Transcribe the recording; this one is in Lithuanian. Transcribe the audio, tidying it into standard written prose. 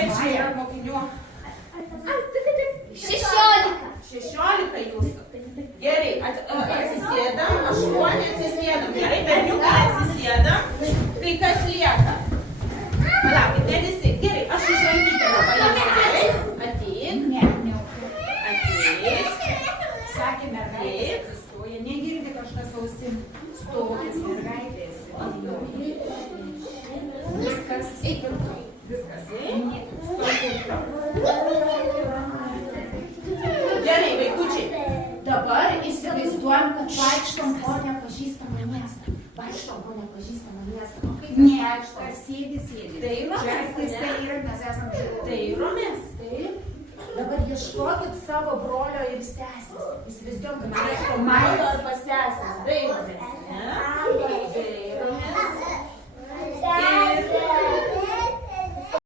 Kiek čia yra mokinių? 16. 16 jūsų. Gerai, atsisėdam, 8 atsisėdam. Gerai, berniukai atsisėdam. Tai kas lieka? Palaukit, ne visi. Gerai, aš iš rankytės paimsiu. Gerai, ateik. Ateik. Sakė, mergaitė atsistoja, negirdi kažkas ausim. Stokis, mergaitės. Viskas. Viskas. Gerai, vaikučiai. Dabar įsivaizduojam, kad Vaikštom po nepažįstamą miestą. Vaikštom po nepažįstamą miestą. O kaip Ne, mes vaikštom? ar sėdi. Dairomės, Tai yra, mes esam žiūrovai. dairomės. Taip. Dabar ieškokit savo brolio ir sesės. Įsivaizduojam, kad ieškom Brolio arba sesės. Dairomės. Ne? Dairomės. Ir